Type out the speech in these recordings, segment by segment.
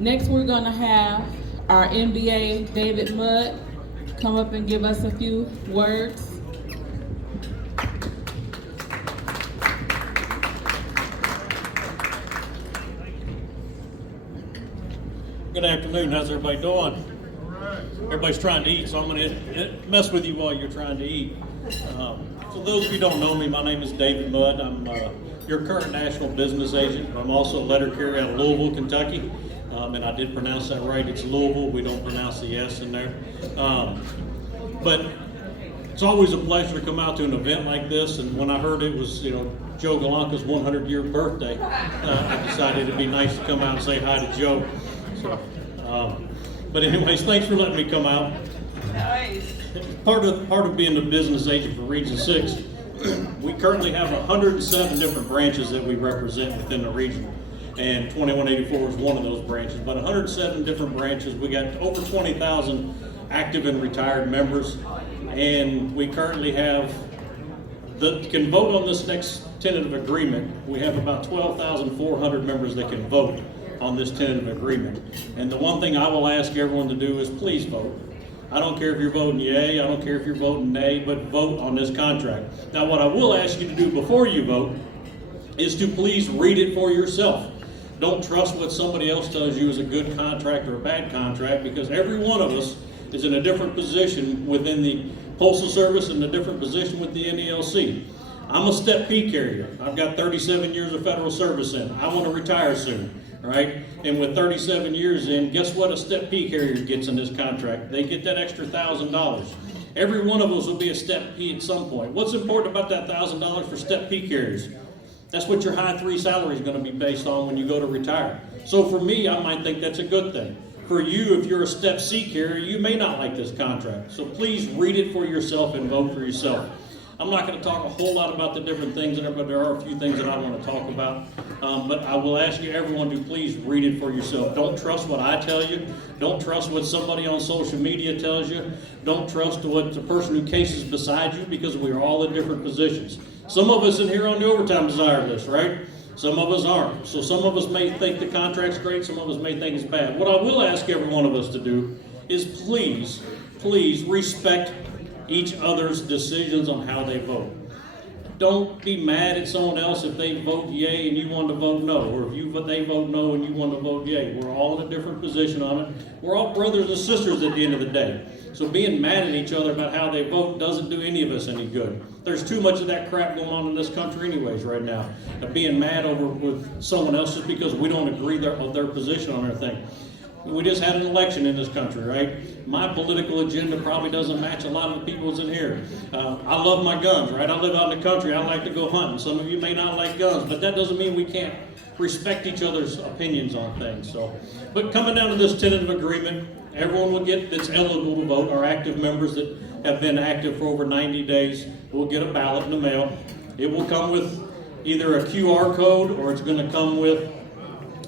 Next, we're going to have our NBA, David Mudd, come up and give us a few words. Good afternoon. How's everybody doing? Everybody's trying to eat, so I'm going to mess with you while you're trying to eat. For those of you who don't know me, my name is David Mudd. I'm your current national business agent. I'm also a letter carrier out of Louisville, Kentucky. And I did pronounce that right. It's Louisville. We don't pronounce the S in there. But it's always a pleasure to come out to an event like this. And when I heard it was, Joe Galanka's 100-year birthday, I decided it'd be nice to come out and say hi to Joe. So, but anyways, thanks for letting me come out. Nice. Part of being a business agent for Region 6, we currently have 107 different branches that we represent within the region. And 2184 is one of those branches, but 107 different branches. We got over 20,000 active and retired members, and we currently have can vote on this next tentative agreement. We have about 12,400 members that can vote on this tentative agreement. And the one thing I will ask everyone to do is please vote. I don't care if you're voting yay, I don't care if you're voting nay, but vote on this contract. Now, what I will ask you to do before you vote is to please read it for yourself. Don't trust what somebody else tells you is a good contract or a bad contract, because every one of us is in a different position within the Postal Service and a different position with the NELC. I'm a Step P carrier. I've got 37 years of federal service in. I want to retire soon, right? And with 37 years in, guess what a Step P carrier gets in this contract? They get that extra $1,000. Every one of us will be a Step P at some point. What's important about that $1,000 for Step P carriers? That's what your high 3 salary is going to be based on when you go to retire. So for me, I might think that's a good thing. For you, if you're a Step C carrier, you may not like this contract. So please read it for yourself and vote for yourself. I'm not going to talk a whole lot about the different things in there, but there are a few things that I want to talk about. But I will ask you, everyone, to please read it for yourself. Don't trust what I tell you. Don't trust what somebody on social media tells you. Don't trust what the person who cases beside you, because we are all in different positions. Some of us in here on the overtime desire list, right? Some of us aren't. So some of us may think the contract's great. Some of us may think it's bad. What I will ask every one of us to do is please respect each other's decisions on how they vote. Don't be mad at someone else if they vote yay and you want to vote no, or if they vote no and you want to vote yay. We're all in a different position on it. We're all brothers and sisters at the end of the day. So being mad at each other about how they vote doesn't do any of us any good. There's too much of that crap going on in this country anyways right now. Being mad over with someone else just because we don't agree with their position on their thing. We just had an election in this country, right? My political agenda probably doesn't match a lot of the people's in here. I love my guns, right? I live out in the country. I like to go hunting. Some of you may not like guns, but that doesn't mean we can't respect each other's opinions on things. But coming down to this tentative agreement, everyone will get that's eligible to vote. Our active members that have been active for over 90 days will get a ballot in the mail. It will come with either a QR code, or it's going to come with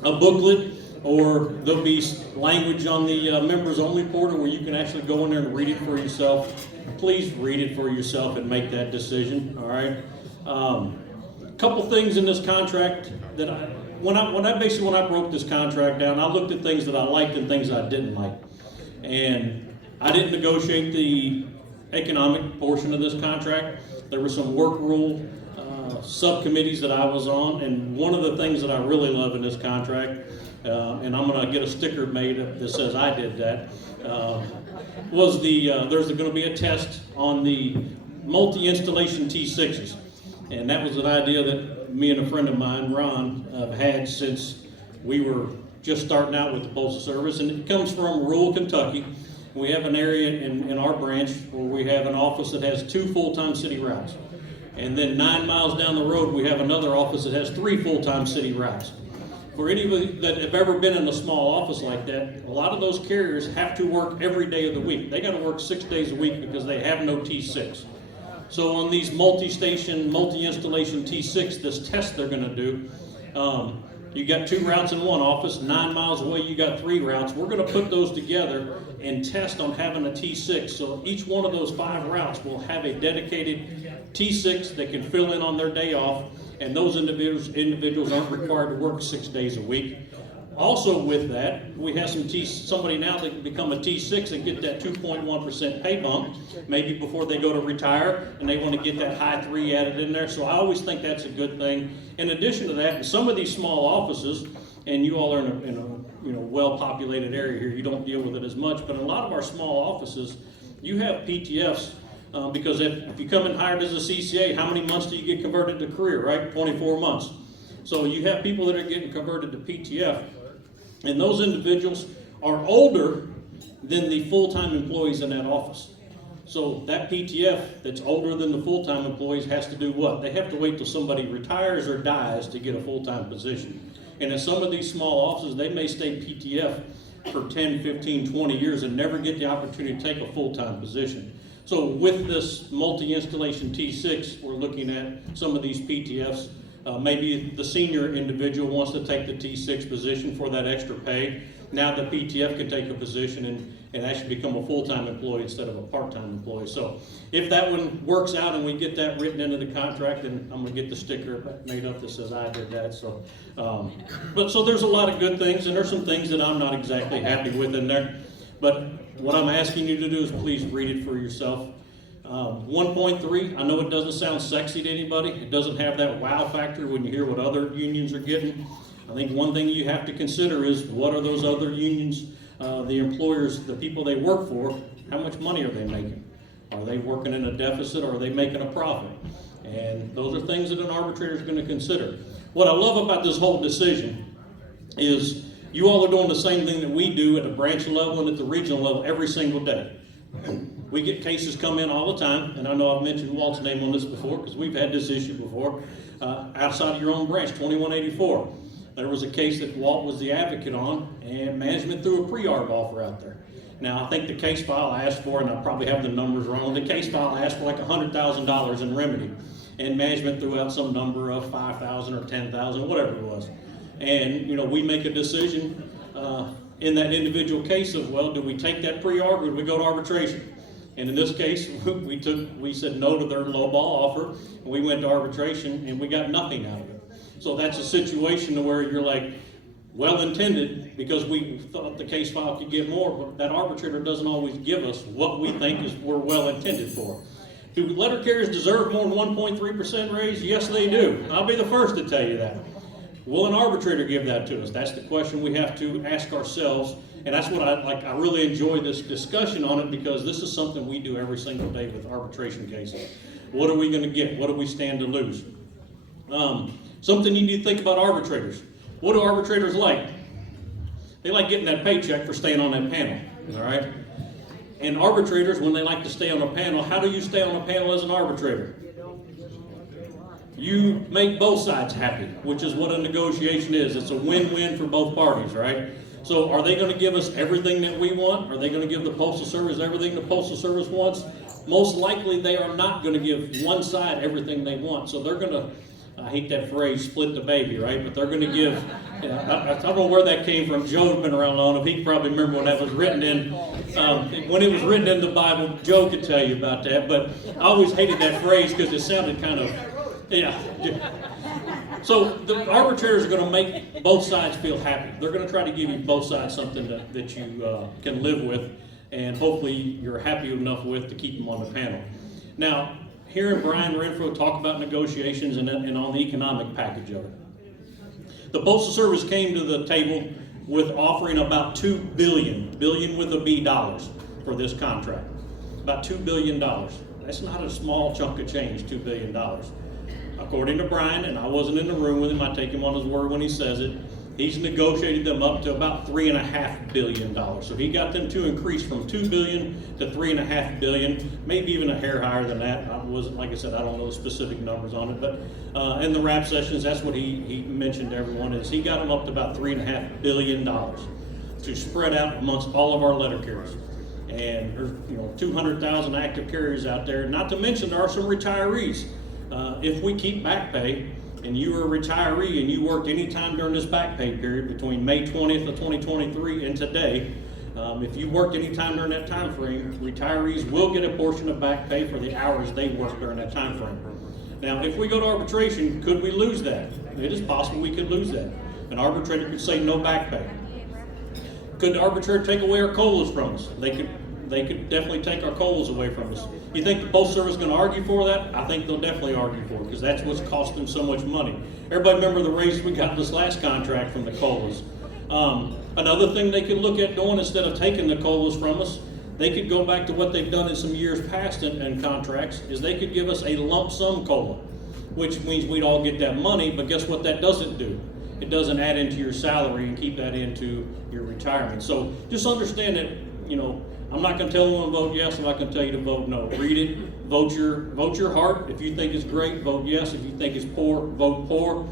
a booklet, or there'll be language on the members only portal where you can actually go in there and read it for yourself. Please read it for yourself and make that decision, all right? A couple things in this contract that when I broke this contract down, I looked at things that I liked and things I didn't like. And I didn't negotiate the economic portion of this contract. There were some work rule subcommittees that I was on, and one of the things that I really love in this contract, and I'm going to get a sticker made that says I did that, was there's going to be a test on the multi-installation T6s. And that was an idea that me and a friend of mine, Ron, have had since we were just starting out with the Postal Service. And it comes from rural Kentucky. We have an area in our branch where we have an office that has 2 full-time city routes. And then 9 miles down the road, we have another office that has 3 full-time city routes. For anybody that have ever been in a small office like that, a lot of those carriers have to work every day of the week. They got to work 6 days a week because they have no T6. So on these multi-station, multi-installation T6, this test they're going to do, you got 2 routes in one office, 9 miles away you got 3 routes. We're going to put those together and test on having a T6. So each one of those 5 routes will have a dedicated T6 that can fill in on their day off, and those individuals aren't required to work 6 days a week. Also with that, we have somebody now that can become a T6 and get that 2.1% pay bump, maybe before they go to retire, and they want to get that high 3 added in there. So I always think that's a good thing. In addition to that, in some of these small offices, and you all are in a well-populated area here, you don't deal with it as much, but in a lot of our small offices, you have PTFs, because if you come in hired as a CCA, how many months do you get converted to career, right? 24 months. So you have people that are getting converted to PTF, and those individuals are older than the full-time employees in that office. So that PTF that's older than the full-time employees has to do what? They have to wait till somebody retires or dies to get a full-time position. And in some of these small offices, they may stay PTF for 10, 15, 20 years and never get the opportunity to take a full-time position. So with this multi-installation T6, we're looking at some of these PTFs. Maybe the senior individual wants to take the T6 position for that extra pay. Now the PTF can take a position and actually become a full-time employee instead of a part-time employee. So if that one works out and we get that written into the contract, then I'm going to get the sticker made up that says I did that. So, so there's a lot of good things, and there's some things that I'm not exactly happy with in there. But what I'm asking you to do is please read it for yourself. 1.3, I know it doesn't sound sexy to anybody. It doesn't have that wow factor when you hear what other unions are getting. I think one thing you have to consider is what are those other unions, the employers, the people they work for, how much money are they making? Are they working in a deficit or are they making a profit? And those are things that an arbitrator is going to consider. What I love about this whole decision is you all are doing the same thing that we do at the branch level and at the regional level every single day. We get cases come in all the time, and I know I've mentioned Walt's name on this before because we've had this issue before, outside of your own branch, 2184. There was a case that Walt was the advocate on, and management threw a pre-arb offer out there. Now, I think the case file asked for, and I probably have the numbers wrong, the case file asked for like $100,000 in remedy, and management threw out some number of $5,000 or $10,000, whatever it was. And, we make a decision in that individual case of, well, do we take that pre-arb or do we go to arbitration? And in this case, we said no to their low ball offer, and we went to arbitration, and we got nothing out of it. So that's a situation where you're like, well-intended, because we thought the case file could get more, but that arbitrator doesn't always give us what we think we're well-intended for. Do letter carriers deserve more than 1.3% raise? Yes, they do. I'll be the first to tell you that. Will an arbitrator give that to us? That's the question we have to ask ourselves, and that's what I really enjoy this discussion on it, because this is something we do every single day with arbitration cases. What are we going to get? What do we stand to lose? Something you need to think about arbitrators. What do arbitrators like? They like getting that paycheck for staying on that panel, all right? And arbitrators, when they like to stay on a panel, how do you stay on a panel as an arbitrator? You make both sides happy, which is what a negotiation is. It's a win-win for both parties, right? So are they going to give us everything that we want? Are they going to give the Postal Service everything the Postal Service wants? Most likely they are not going to give one side everything they want. So they're going to, I hate that phrase, split the baby, right? But they're going to give, I don't know where that came from. Joe's been around long enough. He can probably remember when that was written in. When it was written in the Bible, Joe could tell you about that. But I always hated that phrase because it sounded kind of, yeah. So the arbitrators are going to make both sides feel happy. They're going to try to give you both sides something that you can live with, and hopefully you're happy enough with to keep them on the panel. Now, hearing Brian Renfro talk about negotiations and on the economic package of it. The Postal Service came to the table with offering about $2 billion with a B dollars for this contract. About $2 billion. That's not a small chunk of change, $2 billion. According to Brian, and I wasn't in the room with him, I take him on his word when he says it, he's negotiated them up to about $3.5 billion. So he got them to increase from $2 billion to $3.5 billion, maybe even a hair higher than that. I wasn't, like I said, I don't know the specific numbers on it, but in the RAP sessions, that's what he mentioned to everyone, is he got them up to about $3.5 billion to spread out amongst all of our letter carriers. And there's 200,000 active carriers out there, not to mention there are some retirees. If we keep back pay, and you were a retiree and you worked any time during this back pay period between May 20th of 2023 and today, if you worked any time during that time frame, retirees will get a portion of back pay for the hours they worked during that time frame. Now, if we go to arbitration, could we lose that? It is possible we could lose that. An arbitrator could say no back pay. Could the arbitrator take away our COLAs from us? They could definitely take our COLAs away from us. You think the Postal Service is going to argue for that? I think they'll definitely argue for it, because that's what's cost them so much money. Everybody remember the raise we got this last contract from the COLAs. Another thing they could look at doing, instead of taking the COLAs from us, they could go back to what they've done in some years past in contracts, is they could give us a lump sum COLA, which means we'd all get that money, but guess what that doesn't do? It doesn't add into your salary and keep that into your retirement. So just understand that, I'm not going to tell anyone to vote yes. I'm not going to tell you to vote no. Read it. Vote your heart. If you think it's great, vote yes. If you think it's poor, vote poor.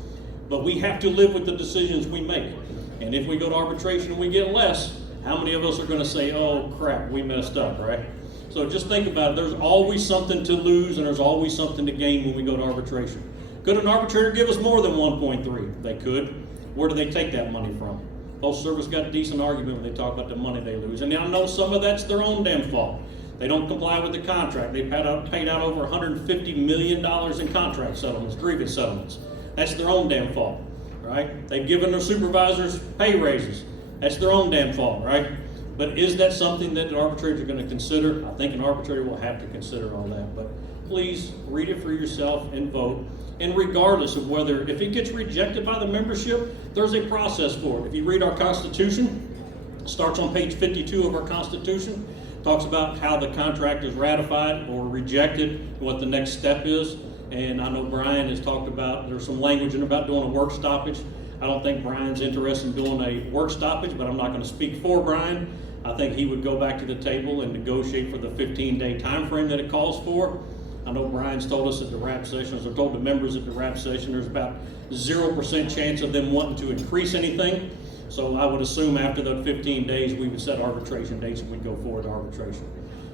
But we have to live with the decisions we make. And if we go to arbitration and we get less, how many of us are going to say, oh crap, we messed up, right? So just think about it. There's always something to lose and there's always something to gain when we go to arbitration. Could an arbitrator give us more than 1.3? They could. Where do they take that money from? Postal Service got a decent argument when they talk about the money they lose. And I know some of that's their own damn fault. They don't comply with the contract. They paid out over $150 million in contract settlements, grievance settlements. That's their own damn fault, right? They've given their supervisors pay raises. That's their own damn fault, right? But is that something that the arbitrators are going to consider? I think an arbitrator will have to consider all that. But please read it for yourself and vote. And regardless of whether, if it gets rejected by the membership, there's a process for it. If you read our Constitution, it starts on page 52 of our Constitution, talks about how the contract is ratified or rejected, what the next step is. And I know Brian has talked about, there's some language in about doing a work stoppage. I don't think Brian's interested in doing a work stoppage, but I'm not going to speak for Brian. I think he would go back to the table and negotiate for the 15-day time frame that it calls for. I know Brian's told us at the RAP sessions, or told the members at the RAP session, there's about 0% chance of them wanting to increase anything. So I would assume after the 15 days, we would set arbitration dates and we'd go forward to arbitration.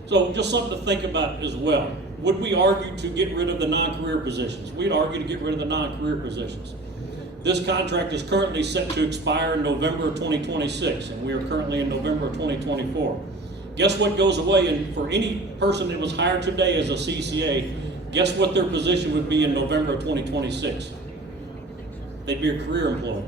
So just something to think about as well. Would we argue to get rid of the non-career positions? We'd argue to get rid of the non-career positions. This contract is currently set to expire in November of 2026, and we are currently in November of 2024. Guess what goes away? And for any person that was hired today as a CCA, guess what their position would be in November of 2026? They'd be a career employee.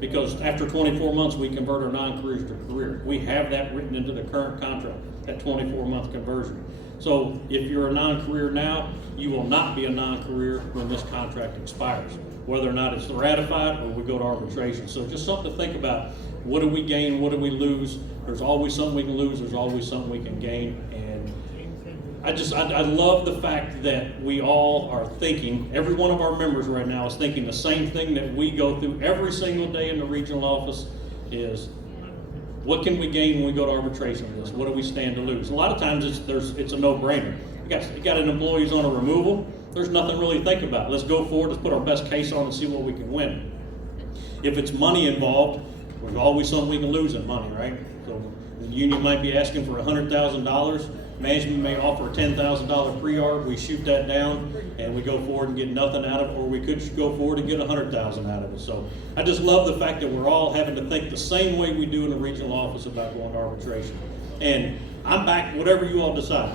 Because after 24 months, we convert our non-careers to career. We have that written into the current contract, that 24-month conversion. So if you're a non-career now, you will not be a non-career when this contract expires, whether or not it's ratified or we go to arbitration. So just something to think about. What do we gain? What do we lose? There's always something we can lose. There's always something we can gain. And I love the fact that we all are thinking, every one of our members right now is thinking the same thing that we go through every single day in the regional office is, what can we gain when we go to arbitration with this? What do we stand to lose? A lot of times it's a no-brainer. You got an employee who's on a removal. There's nothing really to think about. Let's go forward. Let's put our best case on and see what we can win. If it's money involved, there's always something we can lose in money, right? So the union might be asking for $100,000. Management may offer a $10,000 pre-arb. We shoot that down and we go forward and get nothing out of it, or we could go forward and get $100,000 out of it. So I just love the fact that we're all having to think the same way we do in the regional office about going to arbitration. And I'm back whatever you all decide.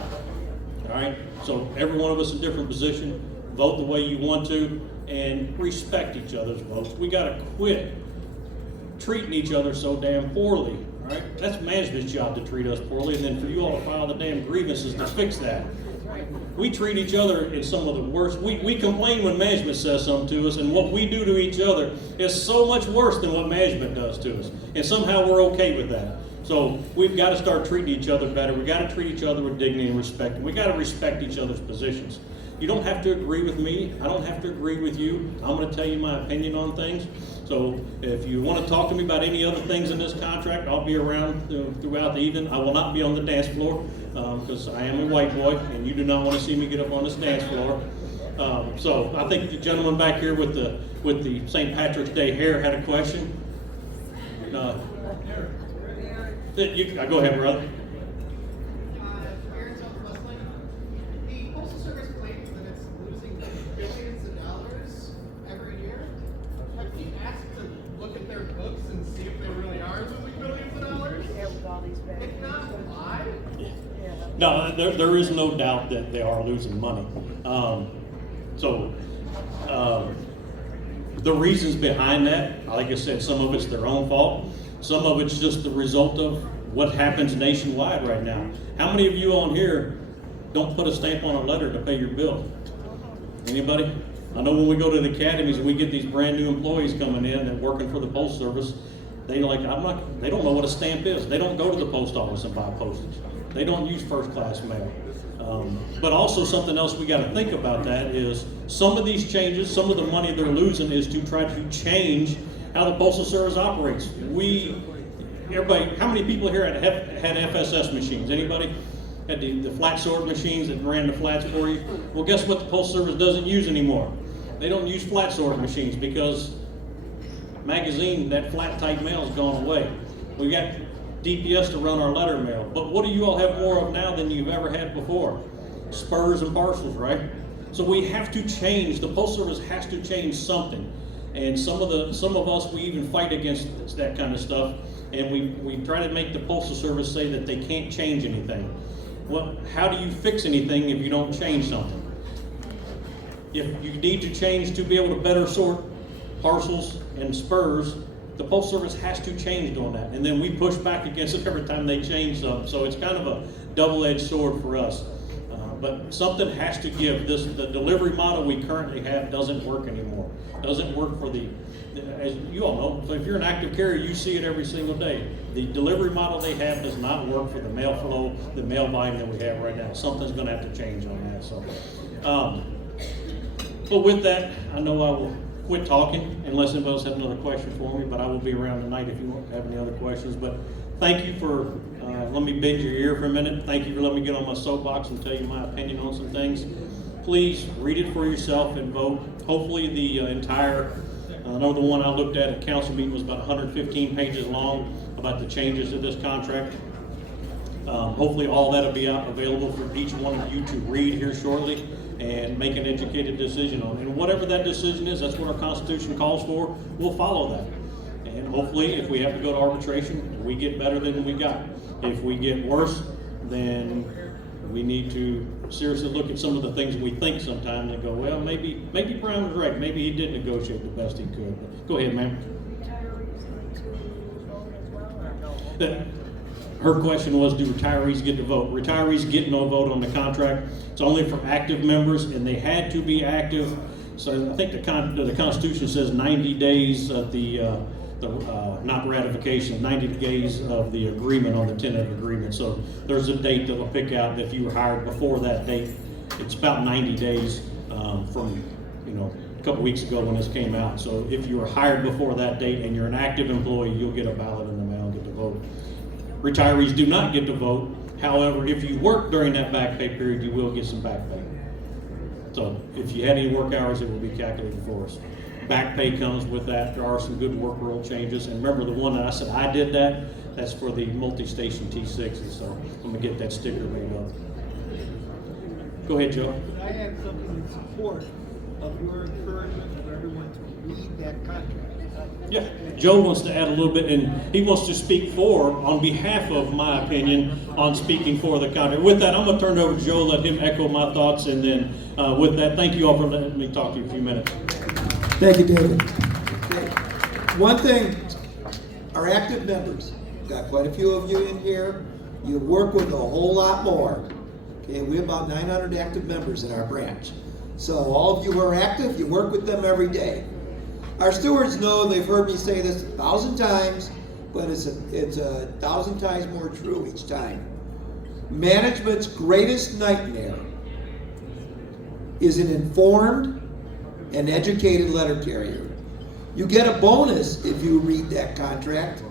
All right? So every one of us in a different position. Vote the way you want to and respect each other's votes. We got to quit treating each other so damn poorly. Right? That's management's job to treat us poorly, and then for you all to file the damn grievances to fix that. We treat each other in some of the worst. We complain when management says something to us, and what we do to each other is so much worse than what management does to us. And somehow we're okay with that. So we've got to start treating each other better. We've got to treat each other with dignity and respect. And we've got to respect each other's positions. You don't have to agree with me. I don't have to agree with you. I'm going to tell you my opinion on things. So if you want to talk to me about any other things in this contract, I'll be around throughout the evening. I will not be on the dance floor because I am a white boy, and you do not want to see me get up on this dance floor. So I think the gentleman back here with the St. Patrick's Day hair had a question. Go ahead, brother. No, there is no doubt that they are losing money. The reasons behind that, like I said, some of it's their own fault. Some of it's just the result of what happens nationwide right now. How many of you on here don't put a stamp on a letter to pay your bill? Anybody? I know when we go to the academies and we get these brand new employees coming in and working for the Postal Service, they don't know what a stamp is. They don't go to the post office and buy postage. They don't use first class mail. But also something else we got to think about that is some of these changes, some of the money they're losing is to try to change how the Postal Service operates. Everybody, how many people here had FSS machines? Anybody? Had the flat sort machines that ran the flats for you? Well, guess what the Postal Service doesn't use anymore? They don't use flat sort machines because that flat type mail has gone away. We got DPS to run our letter mail. But what do you all have more of now than you've ever had before? Spurs and parcels, right? So we have to change. The Postal Service has to change something. And some of us, we even fight against that kind of stuff. And we try to make the Postal Service say that they can't change anything. Well, how do you fix anything if you don't change something? If you need to change to be able to better sort parcels and spurs, the Postal Service has to change doing that. And then we push back against it every time they change something. So it's kind of a double-edged sword for us. But something has to give. The delivery model we currently have doesn't work anymore. Doesn't work for as you all know, so if you're an active carrier, you see it every single day. The delivery model they have does not work for the mail flow, the mail volume that we have right now. Something's going to have to change on that. So, but with that, I know I will quit talking unless anybody else has another question for me, but I will be around tonight if you have any other questions. But thank you for letting me bend your ear for a minute. Thank you for letting me get on my soapbox and tell you my opinion on some things. Please read it for yourself and vote. Hopefully the I know the one I looked at council meeting was about 115 pages long about the changes to this contract. Hopefully all that'll be out available for each one of you to read here shortly and make an educated decision on it. And whatever that decision is, that's what our Constitution calls for. We'll follow that. And hopefully if we have to go to arbitration, we get better than we got. If we get worse, then we need to seriously look at some of the things we think sometimes and go, well, maybe Brown was right. Maybe he did negotiate the best he could. But go ahead, ma'am. Her question was, do retirees get to vote? Retirees get no vote on the contract. It's only for active members, and they had to be active. So I think the Constitution says 90 days of not ratification, 90 days of the agreement on the tentative agreement. So there's a date that will pick out that if you were hired before that date. It's about 90 days from a couple weeks ago when this came out. So if you were hired before that date and you're an active employee, you'll get a ballot in the mail and get to vote. Retirees do not get to vote. However, if you work during that back pay period, you will get some back pay. So if you had any work hours, it will be calculated for us. Back pay comes with that. There are some good work rule changes. And remember the one that I said I did that's for the multi-station T6s. So I'm gonna get that sticker made up. Go ahead, Joe. But I have something in support of your encouragement of everyone to read that contract. Yeah, Joe wants to add a little bit, and he wants to speak on behalf of my opinion, on speaking for the contract. With that, I'm going to turn it over to Joe, let him echo my thoughts, and then with that, thank you all for letting me talk to you a few minutes. Thank you, David. One thing, our active members, got quite a few of you in here. You work with a whole lot more. Okay, we have about 900 active members in our branch. So all of you who are active, you work with them every day. Our stewards know, they've heard me say this 1,000 times, but it's 1,000 times more true each time. Management's greatest nightmare is an informed and educated letter carrier. You get a bonus if you read that contract.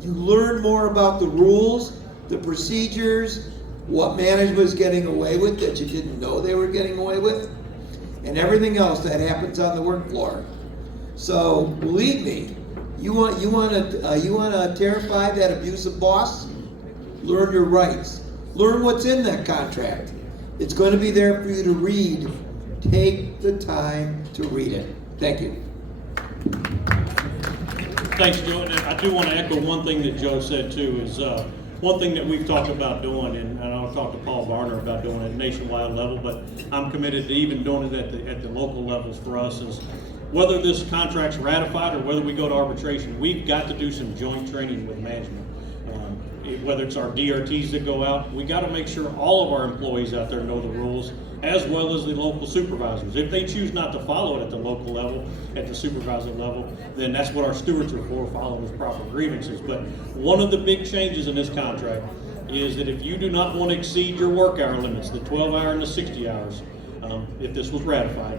You learn more about the rules, the procedures, what management is getting away with that you didn't know they were getting away with, and everything else that happens on the work floor. So believe me, you want to terrify that abusive boss? Learn your rights. Learn what's in that contract. It's going to be there for you to read. Take the time to read it. Thank you. Thanks, Joe. And I do want to echo one thing that Joe said too. Is one thing that we've talked about doing, and I'll talk to Paul Varner about doing it at nationwide level, but I'm committed to even doing it at the local levels for us. Is whether this contract's ratified or whether we go to arbitration, we've got to do some joint training with management. Whether it's our DRTs that go out, we got to make sure all of our employees out there know the rules, as well as the local supervisors. If they choose not to follow it at the local level, at the supervisor level, then that's what our stewards are for, following those proper grievances. But one of the big changes in this contract is that if you do not want to exceed your work hour limits, the 12-hour and the 60 hours, if this was ratified,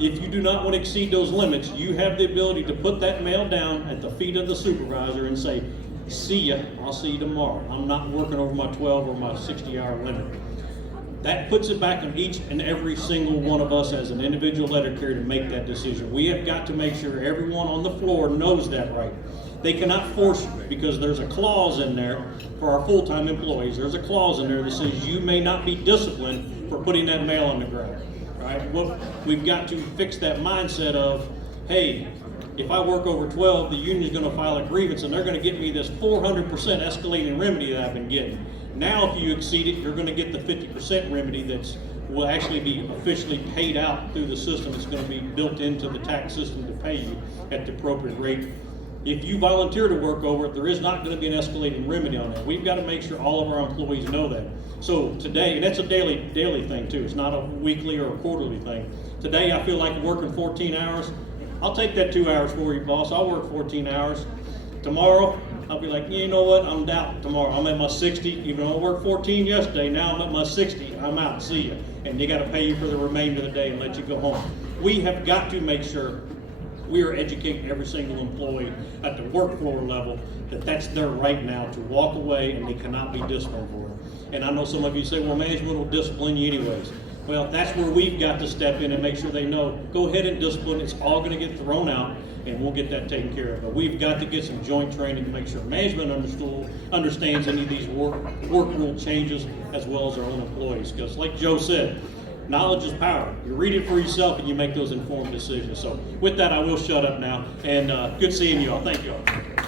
if you do not want to exceed those limits, you have the ability to put that mail down at the feet of the supervisor and say, see ya, I'll see you tomorrow. I'm not working over my 12 or my 60-hour limit. That puts it back on each and every single one of us as an individual letter carrier to make that decision. We have got to make sure everyone on the floor knows that right. They cannot force you, because there's a clause in there for our full-time employees. There's a clause in there that says you may not be disciplined for putting that mail on the ground. Right? Well, we've got to fix that mindset of, hey, if I work over 12, the union's going to file a grievance and they're going to get me this 400% escalating remedy that I've been getting. Now, if you exceed it, you're going to get the 50% remedy that's will actually be officially paid out through the system. It's going to be built into the tax system to pay you at the appropriate rate. If you volunteer to work over it, there is not going to be an escalating remedy on that. We've got to make sure all of our employees know that. So today, and that's a daily thing too. It's not a weekly or a quarterly thing. Today, I feel like working 14 hours. I'll take that 2 hours for you, boss. I'll work 14 hours. Tomorrow, I'll be like, you know what? I'm out tomorrow. I'm at my 60. Even though I worked 14 yesterday, now I'm at my 60. I'm out. See you. And they got to pay you for the remainder of the day and let you go home. We have got to make sure we are educating every single employee at the work floor level that that's their right now to walk away and they cannot be disciplined for it. And I know some of you say, well, management will discipline you anyways. Well, that's where we've got to step in and make sure they know, go ahead and discipline. It's all going to get thrown out and we'll get that taken care of. But we've got to get some joint training to make sure management understands any of these work rule changes as well as our own employees. Because like Joe said, knowledge is power. You read it for yourself and you make those informed decisions. So with that, I will shut up now. And good seeing you all. Thank you all.